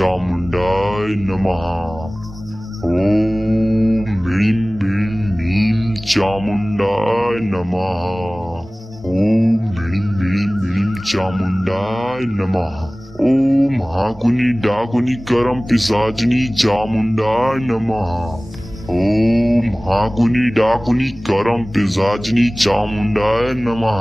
चामुंडाय नमः। ओम ह्रीं ह्रीं ह्रीं चामुंडाय नमः। ओम ह्रीं ह्रीं ह्रीं चामुंडाय नमः। ओम हाकुनी डाकुनी करम पिशाचिनी चामुंडाय नमः। ओम हाकुनी डाकुनी करम पिशाचिनी चामुंडाय नमः।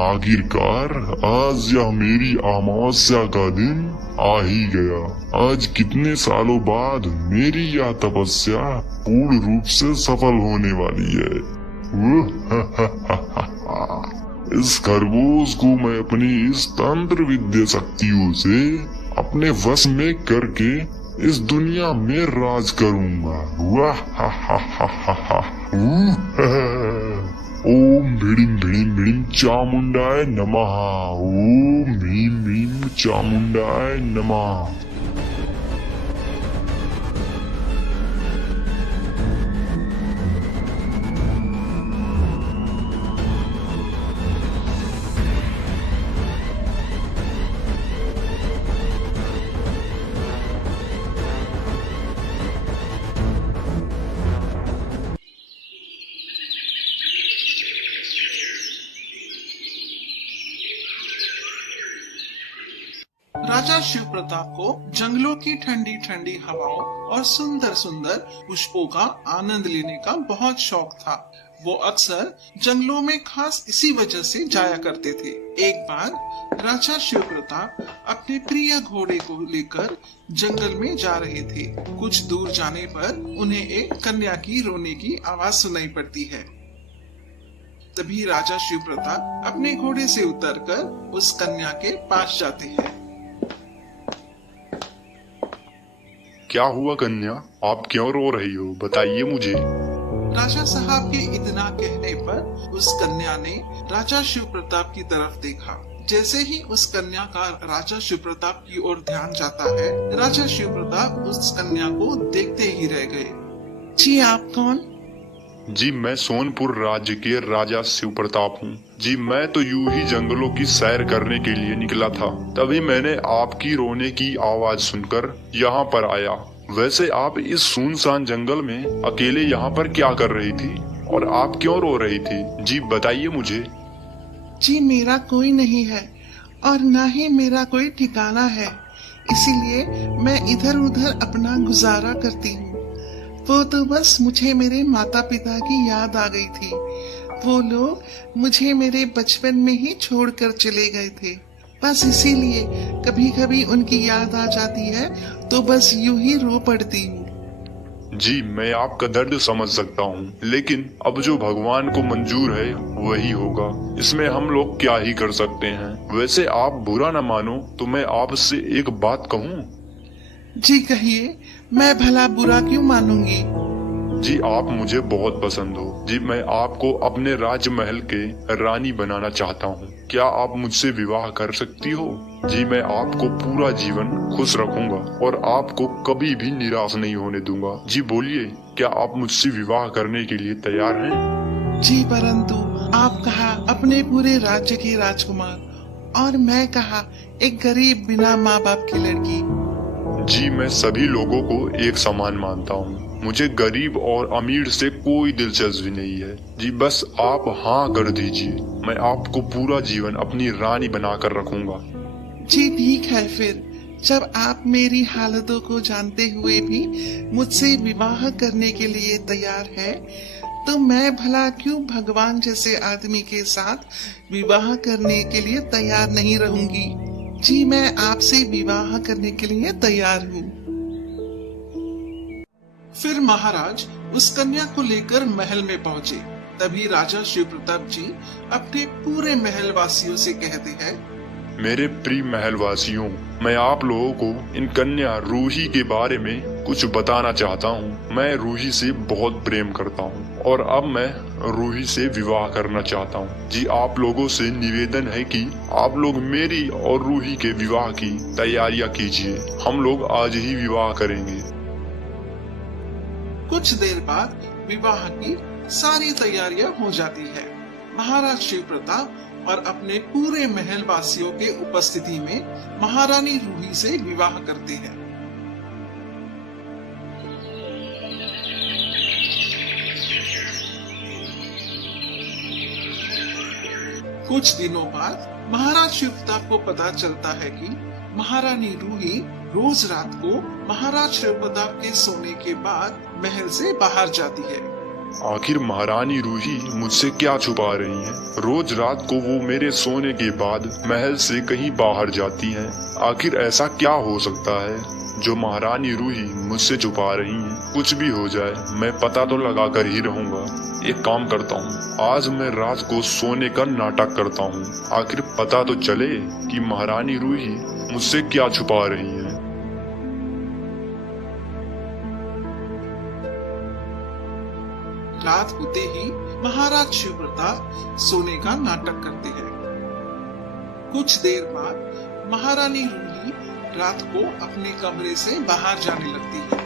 आखिरकार आज यह मेरी अमावस्या का दिन आ ही गया। आज कितने सालों बाद मेरी यह तपस्या पूर्ण रूप से सफल होने वाली है। इस खरगोश को मैं अपनी इस तंत्र विद्या शक्तियों से अपने वश में करके इस दुनिया में राज करूंगा। ओम ह्रीं ह्रीं ह्रीं चामुंडाय नमः। ओम ह्रीं ह्रीं चामुंडाय नमः। राजा शिव प्रताप को जंगलों की ठंडी ठंडी हवाओं और सुंदर सुंदर पुष्पों का आनंद लेने का बहुत शौक था। वो अक्सर जंगलों में खास इसी वजह से जाया करते थे। एक बार राजा शिव प्रताप अपने प्रिय घोड़े को लेकर जंगल में जा रहे थे। कुछ दूर जाने पर उन्हें एक कन्या की रोने की आवाज सुनाई पड़ती है। तभी राजा शिव प्रताप अपने घोड़े से उतरकर उस कन्या के पास जाते हैं। क्या हुआ कन्या, आप क्यों रो रही हो? बताइए मुझे। राजा साहब के इतना कहने पर उस कन्या ने राजा शिव प्रताप की तरफ देखा। जैसे ही उस कन्या का राजा शिव प्रताप की ओर ध्यान जाता है, राजा शिव प्रताप उस कन्या को देखते ही रह गए। जी आप कौन? जी मैं सोनपुर राज्य के राजा शिव प्रताप हूँ। जी मैं तो यूं ही जंगलों की सैर करने के लिए निकला था, तभी मैंने आपकी रोने की आवाज सुनकर यहाँ पर आया। वैसे आप इस सुनसान जंगल में अकेले यहाँ पर क्या कर रही थी और आप क्यों रो रही थी? जी बताइए मुझे। जी मेरा कोई नहीं है और न ही मेरा कोई ठिकाना है, इसीलिए मैं इधर उधर अपना गुजारा करती हूँ। वो तो बस मुझे मेरे माता पिता की याद आ गई थी। वो लोग मुझे मेरे बचपन में ही छोड़कर चले गए थे। बस इसीलिए कभी कभी उनकी याद आ जाती है तो बस यूं ही रो पड़ती हूँ। जी मैं आपका दर्द समझ सकता हूँ, लेकिन अब जो भगवान को मंजूर है वही होगा। इसमें हम लोग क्या ही कर सकते हैं। वैसे आप बुरा न मानो तो मैं आपसे एक बात कहूँ? जी कहिए, मैं भला बुरा क्यों मानूंगी? जी आप मुझे बहुत पसंद हो। जी मैं आपको अपने राजमहल के रानी बनाना चाहता हूँ। क्या आप मुझसे विवाह कर सकती हो? जी मैं आपको पूरा जीवन खुश रखूंगा और आपको कभी भी निराश नहीं होने दूंगा। जी बोलिए, क्या आप मुझसे विवाह करने के लिए तैयार हैं? जी परंतु आप कहा अपने पूरे राज्य की राजकुमार और मैं कहा एक गरीब बिना माँ बाप की लड़की। जी मैं सभी लोगों को एक समान मानता हूँ। मुझे गरीब और अमीर से कोई दिलचस्पी नहीं है। जी बस आप हाँ कर दीजिए, मैं आपको पूरा जीवन अपनी रानी बनाकर रखूंगा। जी ठीक है, फिर जब आप मेरी हालतों को जानते हुए भी मुझसे विवाह करने के लिए तैयार है, तो मैं भला क्यों भगवान जैसे आदमी के साथ विवाह करने के लिए तैयार नहीं रहूंगी। जी मैं आपसे विवाह करने के लिए तैयार हूँ। फिर महाराज उस कन्या को लेकर महल में पहुँचे। तभी राजा शिव प्रताप जी अपने पूरे महल वासियों से कहते हैं, मेरे प्रिय महलवासियों, मैं आप लोगों को इन कन्या रूही के बारे में कुछ बताना चाहता हूँ। मैं रूही से बहुत प्रेम करता हूँ और अब मैं रूही से विवाह करना चाहता हूँ। जी आप लोगों से निवेदन है कि आप लोग मेरी और रूही के विवाह की तैयारियां कीजिए। हम लोग आज ही विवाह करेंगे। कुछ देर बाद विवाह की सारी तैयारियां हो जाती है। महाराज शिव प्रताप और अपने पूरे महल वासियों के उपस्थिति में महारानी रूही से विवाह करते हैं। कुछ दिनों बाद महाराज शिव प्रताप को पता चलता है कि महारानी रूही रोज रात को महाराज शिव प्रताप के सोने के बाद महल से बाहर जाती है। आखिर महारानी रूही मुझसे क्या छुपा रही है? रोज रात को वो मेरे सोने के बाद महल से कहीं बाहर जाती हैं। आखिर ऐसा क्या हो सकता है जो महारानी रूही मुझसे छुपा रही हैं? कुछ भी हो जाए मैं पता तो लगा कर ही रहूंगा। एक काम करता हूँ, आज मैं रात को सोने का नाटक करता हूँ। आखिर पता तो चले कि महारानी रूही मुझसे क्या छुपा रही है। रात होते ही महाराज शिव प्रताप सोने का नाटक करते हैं। कुछ देर बाद महारानी रूही रात को अपने कमरे से बाहर जाने लगती है।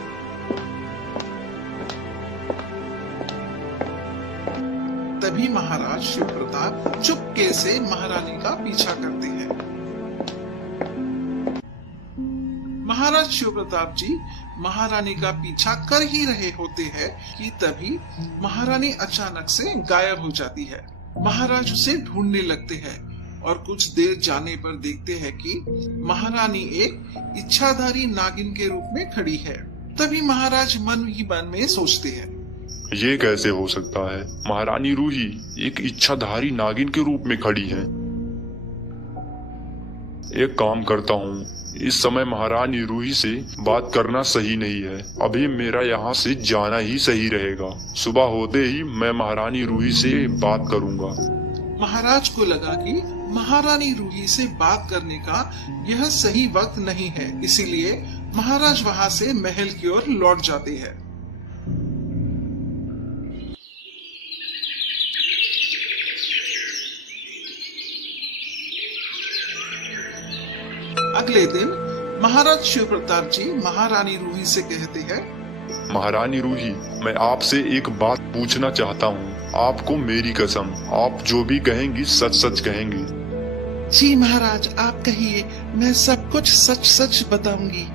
तभी महाराज शिव प्रताप चुपके से महारानी का पीछा करते हैं। महाराज शिव प्रताप जी महारानी का पीछा कर ही रहे होते हैं कि तभी महारानी अचानक से गायब हो जाती है। महाराज उसे ढूंढने लगते हैं और कुछ देर जाने पर देखते हैं कि महारानी एक इच्छाधारी नागिन के रूप में खड़ी है। तभी महाराज मन ही मन में सोचते हैं, ये कैसे हो सकता है? महारानी रूही एक इच्छाधारी नागिन के रूप में खड़ी है। एक काम करता हूँ, इस समय महारानी रूही से बात करना सही नहीं है। अभी मेरा यहाँ से जाना ही सही रहेगा। सुबह होते ही मैं महारानी रूही से बात करूँगा। महाराज को लगा कि महारानी रूही से बात करने का यह सही वक्त नहीं है, इसीलिए महाराज वहाँ से महल की ओर लौट जाते हैं। अगले दिन महाराज शिव प्रताप जी महारानी रूही से कहते हैं, महारानी रूही, मैं आपसे एक बात पूछना चाहता हूँ। आपको मेरी कसम, आप जो भी कहेंगी सच सच कहेंगी। जी महाराज, आप कहिए, मैं सब कुछ सच सच बताऊंगी।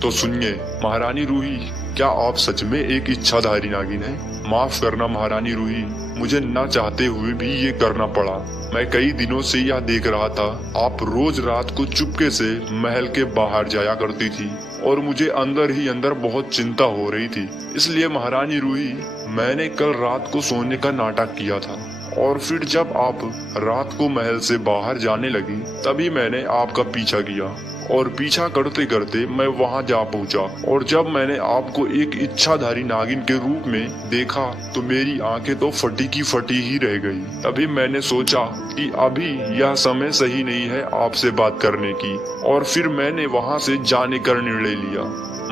तो सुनिए महारानी रूही, क्या आप सच में एक इच्छाधारी नागिन हैं? माफ करना महारानी रूही, मुझे न चाहते हुए भी ये करना पड़ा। मैं कई दिनों से यह देख रहा था, आप रोज रात को चुपके से महल के बाहर जाया करती थी और मुझे अंदर ही अंदर बहुत चिंता हो रही थी। इसलिए महारानी रूही, मैंने कल रात को सोने का नाटक किया था और फिर जब आप रात को महल से बाहर जाने लगी तभी मैंने आपका पीछा किया और पीछा करते करते मैं वहां जा पहुंचा। और जब मैंने आपको एक इच्छाधारी नागिन के रूप में देखा तो मेरी आंखें तो फटी की फटी ही रह गई। तभी मैंने सोचा कि अभी यह समय सही नहीं है आपसे बात करने की, और फिर मैंने वहां से जाने का निर्णय लिया।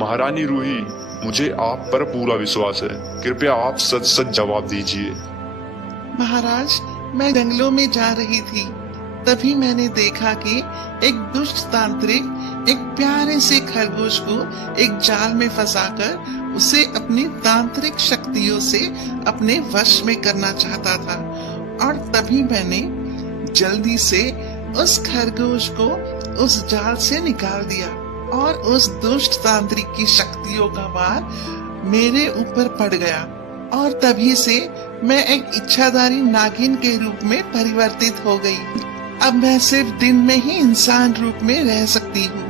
महारानी रूही, मुझे आप पर पूरा विश्वास है, कृपया आप सच सच जवाब दीजिए। महाराज, मैं जंगलों में जा रही थी, तभी मैंने देखा कि एक दुष्ट तांत्रिक एक प्यारे से खरगोश को एक जाल में फंसाकर उसे अपनी तांत्रिक शक्तियों से अपने वश में करना चाहता था, और तभी मैंने जल्दी से उस खरगोश को उस जाल से निकाल दिया और उस दुष्ट तांत्रिक की शक्तियों का भार मेरे ऊपर पड़ गया, और तभी से मैं एक इच्छाधारी नागिन के रूप में परिवर्तित हो गई। अब मैं सिर्फ दिन में ही इंसान रूप में रह सकती हूँ।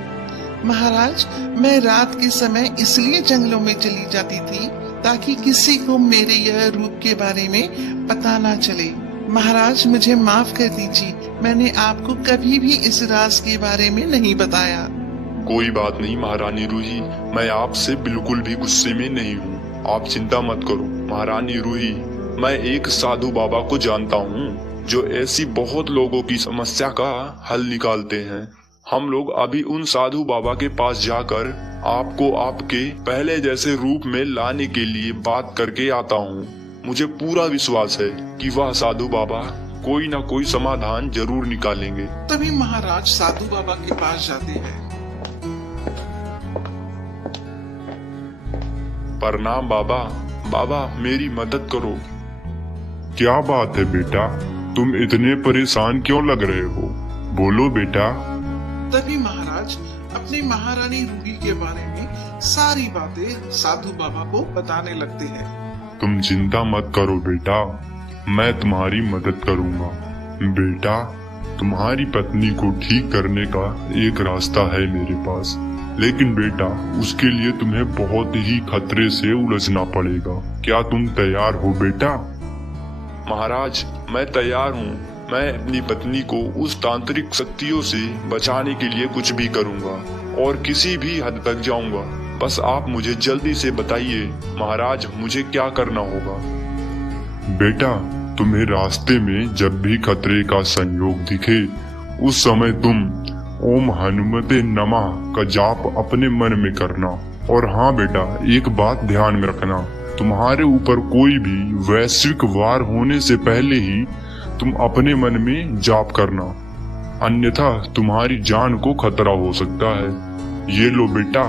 महाराज, मैं रात के समय इसलिए जंगलों में चली जाती थी ताकि किसी को मेरे यह रूप के बारे में पता ना चले। महाराज, मुझे माफ कर दीजिए, मैंने आपको कभी भी इस राज के बारे में नहीं बताया। कोई बात नहीं महारानी रूही, मैं आपसे बिल्कुल भी गुस्से में नहीं हूँ, आप चिंता मत करो। महारानी रूही, मैं एक साधु बाबा को जानता हूँ जो ऐसी बहुत लोगों की समस्या का हल निकालते हैं। हम लोग अभी उन साधु बाबा के पास जाकर आपको आपके पहले जैसे रूप में लाने के लिए बात करके आता हूँ। मुझे पूरा विश्वास है कि वह साधु बाबा कोई ना कोई समाधान जरूर निकालेंगे। तभी महाराज साधु बाबा के पास जाते हैं। प्रणाम बाबा। बाबा, मेरी मदद करो। क्या बात है बेटा, तुम इतने परेशान क्यों लग रहे हो? बोलो बेटा। तभी महाराज अपनी महारानी रूही के बारे में सारी बातें साधु बाबा को बताने लगते हैं। तुम चिंता मत करो बेटा, मैं तुम्हारी मदद करूंगा। बेटा, तुम्हारी पत्नी को ठीक करने का एक रास्ता है मेरे पास, लेकिन बेटा उसके लिए तुम्हें बहुत ही खतरे से उलझना पड़ेगा। क्या तुम तैयार हो बेटा? महाराज, मैं तैयार हूँ। मैं अपनी पत्नी को उस तांत्रिक शक्तियों से बचाने के लिए कुछ भी करूँगा और किसी भी हद तक जाऊँगा। बस आप मुझे जल्दी से बताइए महाराज, मुझे क्या करना होगा? बेटा, तुम्हें रास्ते में जब भी खतरे का संयोग दिखे, उस समय तुम ओम हनुमते नमः का जाप अपने मन में करना। और हाँ बेटा, एक बात ध्यान में रखना, तुम्हारे ऊपर कोई भी वैश्विक वार होने से पहले ही तुम अपने मन में जाप करना, अन्यथा तुम्हारी जान को खतरा हो सकता है। ये लो बेटा,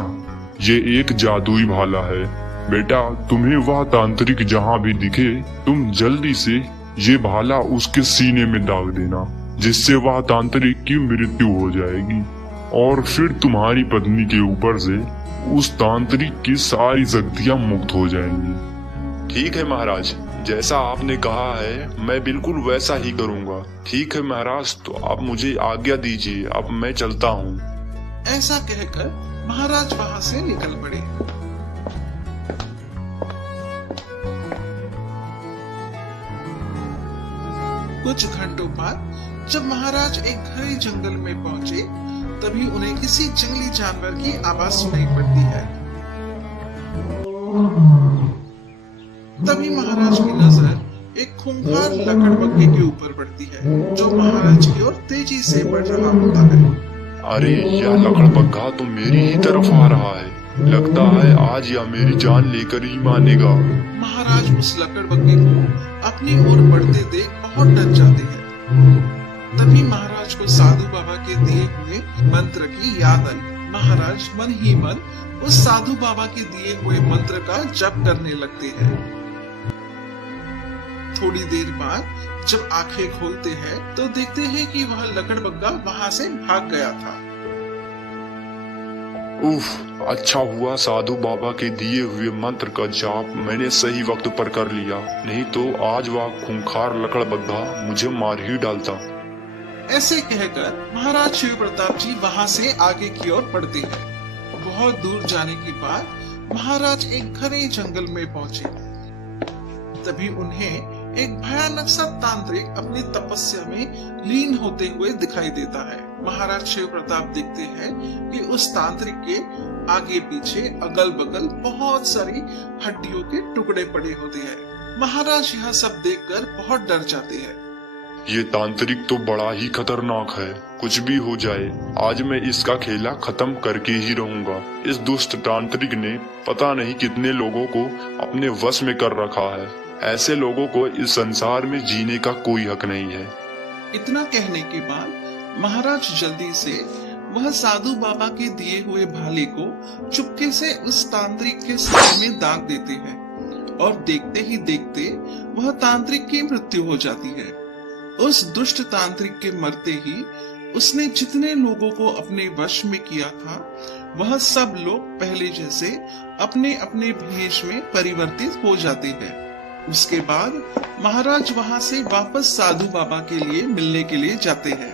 ये एक जादुई भाला है। बेटा, तुम्हें वह तांत्रिक जहाँ भी दिखे, तुम जल्दी से ये भाला उसके सीने में दाग देना, जिससे वह तांत्रिक की मृत्यु हो जाएगी और फिर तुम्हारी पत्नी के ऊपर से उस तांत्रिक की सारी शक्तियां मुक्त हो जाएंगी। ठीक है महाराज, जैसा आपने कहा है मैं बिल्कुल वैसा ही करूंगा। ठीक है महाराज, तो आप मुझे आज्ञा दीजिए, अब मैं चलता हूँ। ऐसा कहकर महाराज वहाँ से निकल पड़े। कुछ घंटों बाद जब महाराज एक घने जंगल में पहुंचे, तभी उन्हें किसी जंगली जानवर की आवाज सुनाई पड़ती है। तभी महाराज की नजर एक खूंखार लकड़बग्घे के ऊपर पड़ती है, जो महाराज की ओर तेजी से बढ़ रहा होता है। अरे, यह लकड़बग्घा तो मेरी ही तरफ आ रहा है। लगता है आज यह मेरी जान लेकर ही मानेगा। महाराज उस लकड़बग्घे को अपनी ओर बढ़ते देख बहुत डर जाते हैं। तभी महाराज को साधु बाबा के दिए हुए मंत्र की याद आई। महाराज मन ही मन उस साधु बाबा के दिए हुए मंत्र का जप करने लगते हैं। थोड़ी देर बाद जब आंखें खोलते हैं तो देखते हैं कि वह लकड़बग्घा वहां से भाग गया था। उफ, अच्छा हुआ साधु बाबा के दिए हुए मंत्र का जाप मैंने सही वक्त पर कर लिया, नहीं तो आज वह खूंखार लकड़बग्घा मुझे मार ही डालता। ऐसे कहकर महाराज शिव प्रताप जी वहां से आगे की ओर बढ़ते हैं। बहुत दूर जाने के बाद महाराज एक घने जंगल में पहुंचे। तभी उन्हें एक भयानक सा तांत्रिक अपनी तपस्या में लीन होते हुए दिखाई देता है। महाराज शिव प्रताप देखते हैं कि उस तांत्रिक के आगे पीछे अगल बगल बहुत सारी हड्डियों के टुकड़े पड़े होते हैं। महाराज यह सब देखकर बहुत डर जाते हैं। ये तांत्रिक तो बड़ा ही खतरनाक है। कुछ भी हो जाए, आज मैं इसका खेला खत्म करके ही रहूंगा। इस दुष्ट तांत्रिक ने पता नहीं कितने लोगों को अपने वश में कर रखा है। ऐसे लोगों को इस संसार में जीने का कोई हक नहीं है। इतना कहने के बाद महाराज जल्दी से वह साधु बाबा के दिए हुए भाले को चुपके से उस तांत्रिक के सिर में दाग देते हैं और देखते ही देखते वह तांत्रिक की मृत्यु हो जाती है। उस दुष्ट तांत्रिक के मरते ही उसने जितने लोगों को अपने वश में किया था, वह सब लोग पहले जैसे अपने अपने भेष में परिवर्तित हो जाते हैं। उसके बाद महाराज वहां से वापस साधु बाबा के लिए मिलने के लिए जाते हैं।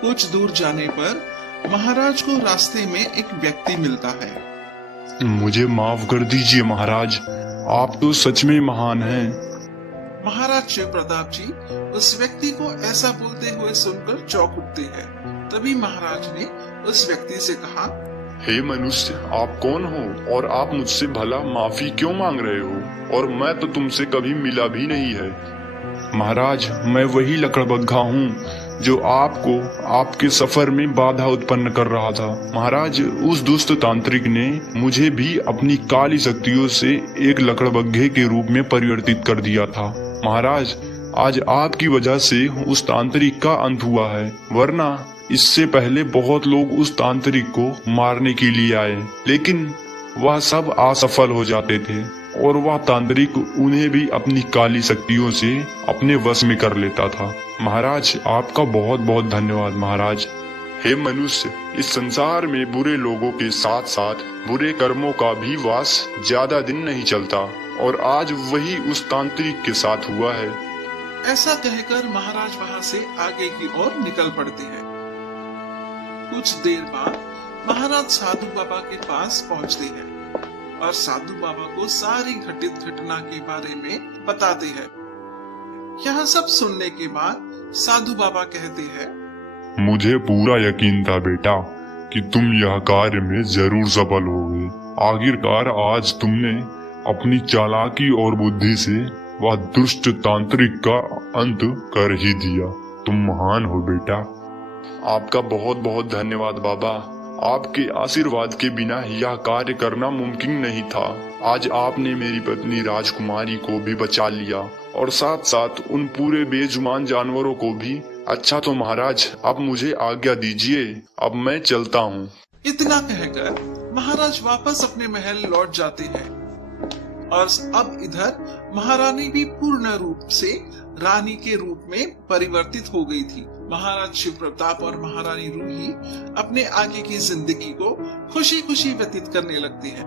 कुछ दूर जाने पर महाराज को रास्ते में एक व्यक्ति मिलता है। मुझे माफ कर दीजिए महाराज, आप तो सच में महान हैं। महाराज शिव प्रताप जी उस व्यक्ति को ऐसा बोलते हुए सुनकर चौंक उठते हैं। तभी महाराज ने उस व्यक्ति से कहा, हे मनुष्य, आप कौन हो और आप मुझसे भला माफी क्यों मांग रहे हो? और मैं तो तुमसे कभी मिला भी नहीं है। महाराज, मैं वही लकड़बग्घा हूँ जो आपको आपके सफर में बाधा उत्पन्न कर रहा था। महाराज, उस दुष्ट तांत्रिक ने मुझे भी अपनी काली शक्तियों से एक लकड़बग्घे के रूप में परिवर्तित कर दिया था। महाराज, आज आपकी वजह से उस तांत्रिक का अंत हुआ है, वरना इससे पहले बहुत लोग उस तांत्रिक को मारने के लिए आए, लेकिन वह सब असफल हो जाते थे। और वह तांत्रिक उन्हें भी अपनी काली शक्तियों से अपने वश में कर लेता था। महाराज, आपका बहुत बहुत धन्यवाद महाराज। हे मनुष्य, इस संसार में बुरे लोगों के साथ साथ बुरे कर्मों का भी वास ज्यादा दिन नहीं चलता, और आज वही उस तांत्रिक के साथ हुआ है। ऐसा कहकर महाराज वहां से आगे की ओर निकल पड़ते हैं। कुछ देर बाद महाराज साधु बाबा के पास पहुंचते हैं और साधु बाबा को सारी घटित घटना के बारे में बताते हैं। यह सब सुनने के बाद साधु बाबा कहते हैं, मुझे पूरा यकीन था बेटा कि तुम यह कार्य में जरूर सफल होगे। आखिरकार आज तुमने अपनी चालाकी और बुद्धि से वह दुष्ट तांत्रिक का अंत कर ही दिया। तुम महान हो बेटा। आपका बहुत बहुत धन्यवाद बाबा। आपके आशीर्वाद के बिना यह कार्य करना मुमकिन नहीं था। आज आपने मेरी पत्नी राजकुमारी को भी बचा लिया और साथ साथ उन पूरे बेजुबान जानवरों को भी। अच्छा तो महाराज, अब मुझे आज्ञा दीजिए, अब मैं चलता हूँ। इतना कहकर महाराज वापस अपने महल लौट जाते हैं और अब इधर महारानी भी पूर्ण रूप से रानी के रूप में परिवर्तित हो गई थी। महाराज शिव प्रताप और महारानी रूही अपने आगे की जिंदगी को खुशी खुशी व्यतीत करने लगते हैं।